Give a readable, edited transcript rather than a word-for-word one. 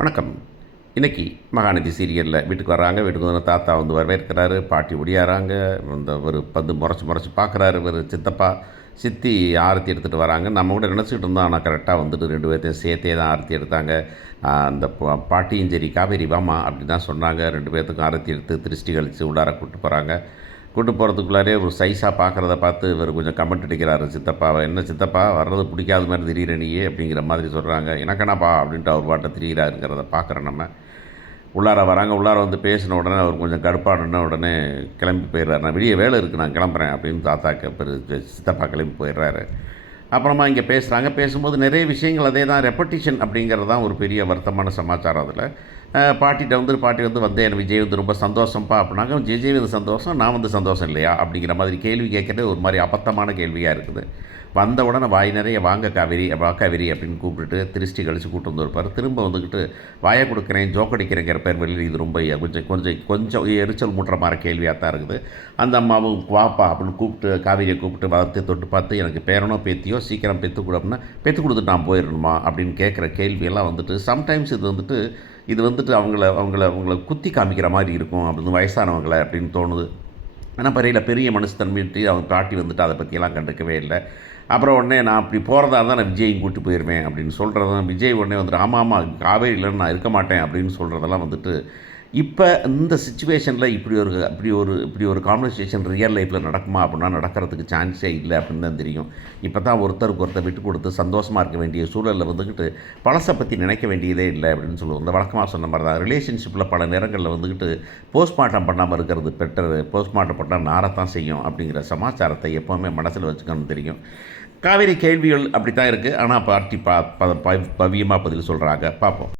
வணக்கம். இன்றைக்கி மகாநதி சீரியலில் வீட்டுக்கு வர்றாங்க. வீட்டுக்கு வந்து தாத்தா வந்து வரவேற்கிறாரு. பாட்டி ஒடியாராங்க. இந்த ஒரு பந்து முறைச்சி பார்க்குறாரு. ஒரு சித்தப்பா சித்தி ஆரத்தி எடுத்துகிட்டு வராங்க. நம்ம கூட நினச்சிக்கிட்டு இருந்தோம். ஆனால் கரெக்டாக வந்துட்டு 2 பேர்த்தையும் சேர்த்தே தான் ஆரத்தி எடுத்தாங்க. அந்த பாட்டியும் சரி, காவேரி வாமா அப்படி தான் சொன்னாங்க. 2 பேர்த்துக்கும் ஆரத்தி எடுத்து திருஷ்டி கழித்து உள்ளார கூப்பிட்டு போகிறாங்க. கூட்டு போகிறதுக்குள்ளாரே ஒரு சைஸாக பார்க்குறத பார்த்து இவர் கொஞ்சம் கமெண்ட் அடிக்கிறாரு சித்தப்பாவை. என்ன சித்தப்பா வர்றது பிடிக்காத மாதிரி திடீர் நீயே அப்படிங்கிற மாதிரி சொல்கிறாங்க. எனக்கென்னாப்பா அப்படின்ட்டு அவர் பாட்டை திரியிறாருங்கிறத பார்க்குறோம் நம்ம. உள்ளார வராங்க. உள்ளார வந்து பேசின உடனே அவர் கொஞ்சம் கடுப்பாடுன உடனே கிளம்பி போயிடுறாரு. நான் வெளியே வேலை இருக்குது, நான் கிளம்புறேன் அப்படின்னு தாத்தாக்கு சித்தப்பா கிளம்பி போயிடுறாரு. அப்புறமா இங்கே பேசுகிறாங்க. பேசும்போது நிறைய விஷயங்கள் அதே தான், ரெப்படிஷன் அப்படிங்கிறது தான் ஒரு பெரிய வருத்தமான சமாச்சாரம். அதில் பாட்டி வந்து வந்தேன் விஜய் வந்து ரொம்ப சந்தோஷம்ப்பா அப்படின்னாங்க. விஜய் வந்து சந்தோஷம், நான் வந்து சந்தோஷம் இல்லையா அப்படிங்கிற மாதிரி கேள்வி கேட்குறது ஒரு மாதிரி அபத்தமான கேள்வியாக இருக்குது. வந்த உடனே வாய் நிறைய வாங்க காவேரி வா காவேரி அப்படின்னு கூப்பிட்டுட்டு திருஷ்டி கழித்து கூப்பிட்டு வந்துருப்பார். திரும்ப வந்துக்கிட்டு வாயை கொடுக்குறேன் ஜோக்கடிக்கிறேங்கிற பேர் வெளியில் இது ரொம்ப கொஞ்சம் எரிச்சல் மூட்டுற மாதிரி கேள்வியாக தான் இருக்குது. அந்த அம்மாவும் வாப்பா அப்படின்னு கூப்பிட்டு காவேரியை கூப்பிட்டு வளர்த்து தொட்டு பார்த்து எனக்கு பேரனோ பேத்தியோ சீக்கிரம் பெற்று கொடு அப்படின்னா பெற்று கொடுத்துட்டு நான் போயிடணுமா அப்படின்னு கேட்குற கேள்வியெல்லாம் வந்துட்டு சம்டைம்ஸ் இது வந்துட்டு அவங்கள குத்தி காமிக்கிற மாதிரி இருக்கும் அப்படின்னு வயசானவங்களை அப்படின்னு தோணுது. ஆனால் பெரிய மனசுத்தன்மைட்டு அவங்க பாட்டி வந்துட்டு அதை பற்றியெல்லாம் கண்டுக்கவே இல்லை. அப்புறம் உடனே நான் அப்படி போகிறதா இருந்தால் நான் விஜயும் கூட்டி போயிடுவேன் அப்படின்னு சொல்கிறது. விஜய் உடனே வந்துட்டு ஆமாம் காவேரியில் நான் இருக்க மாட்டேன் அப்படின்னு சொல்கிறதெல்லாம் வந்துட்டு இப்போ இந்த சிச்சுவேஷனில் இப்படி ஒரு கான்வர்சேஷன் ரியல் லைஃப்பில் நடக்குமா அப்படின்னா நடக்கிறதுக்கு சான்ஸே இல்லை அப்படின்னு தான் தெரியும். இப்போ தான் ஒருத்தருக்கு ஒருத்தர் விட்டு கொடுத்து சந்தோஷமாக இருக்க வேண்டிய சூழலில் வந்துக்கிட்டு பழசை பற்றி நினைக்க வேண்டியதே இல்லை அப்படின்னு சொல்லுவோம். இந்த வழக்கமாக சொன்ன மாதிரி தான் ரிலேஷன்ஷிப்பில் பல நேரங்களில் வந்துக்கிட்டு போஸ்ட்மார்ட்டம் பண்ணாமல் இருக்கிறது பெட்டர். போஸ்ட்மார்ட்டம் பண்ணால் நாரத்தான் செய்யும் அப்படிங்கிற சமாச்சாரத்தை எப்போவுமே மனசில் வச்சுக்கணும்னு தெரியும். காவேரி கேள்விகள் அப்படி தான் இருக்குது. ஆனால் பாட்டி பவியமாக பதில் சொல்கிறாங்க. பார்ப்போம்.